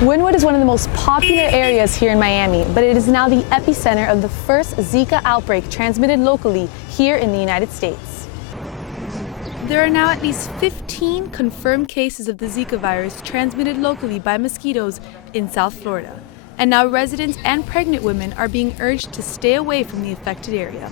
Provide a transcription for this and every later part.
Wynwood is one of the most popular areas here in Miami, but it is now the epicenter of the first Zika outbreak transmitted locally here in the United States. There are now at least 15 confirmed cases of the Zika virus transmitted locally by mosquitoes in South Florida. And now residents and pregnant women are being urged to stay away from the affected area.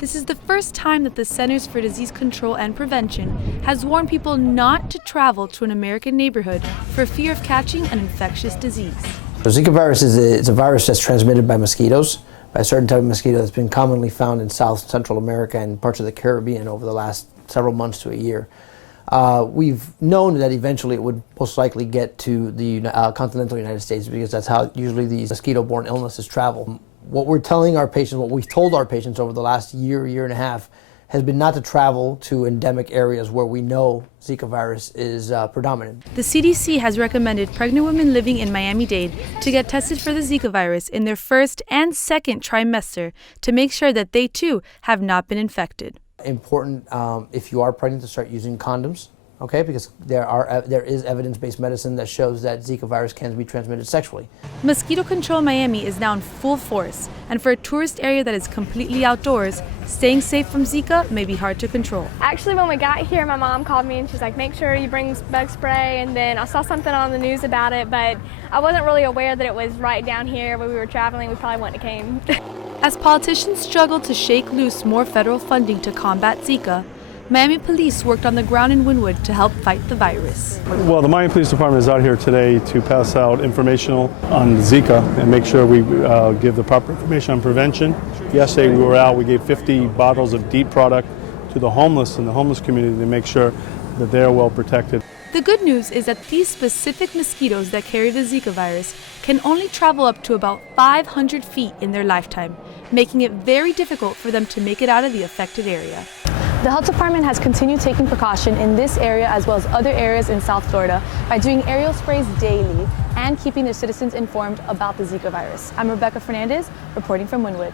This is the first time that the Centers for Disease Control and Prevention has warned people not to travel to an American neighborhood for fear of catching an infectious disease. The Zika virus is a virus that's transmitted by mosquitoes, by a certain type of mosquito that's been commonly found in South Central America and parts of the Caribbean over the last several months to a year. We've known that eventually it would most likely get to the continental United States because that's how usually these mosquito-borne illnesses travel. What we're telling our patients, what we've told our patients over the last year and a half, has been not to travel to endemic areas where we know Zika virus is predominant. The CDC has recommended pregnant women living in Miami-Dade to get tested for the Zika virus in their first and second trimester to make sure that they too have not been infected. Important if you are pregnant to start using condoms, okay, because there is evidence-based medicine that shows that Zika virus can be transmitted sexually. Mosquito control Miami is now in full force, and for a tourist area that is completely outdoors, staying safe from Zika may be hard to control. Actually, when we got here, my mom called me and she's like, make sure you bring bug spray, and then I saw something on the news about it, but I wasn't really aware that it was right down here where we were traveling. We probably wouldn't have came. As politicians struggle to shake loose more federal funding to combat Zika, Miami police worked on the ground in Wynwood to help fight the virus. Well, the Miami Police Department is out here today to pass out informational on Zika and make sure we give the proper information on prevention. Yesterday we were out, we gave 50 bottles of DEET product to the homeless in the homeless community to make sure that they're well protected. The good news is that these specific mosquitoes that carry the Zika virus can only travel up to about 500 feet in their lifetime, making it very difficult for them to make it out of the affected area. The health department has continued taking precaution in this area as well as other areas in South Florida by doing aerial sprays daily and keeping their citizens informed about the Zika virus. I'm Rebecca Fernandez, reporting from Wynwood.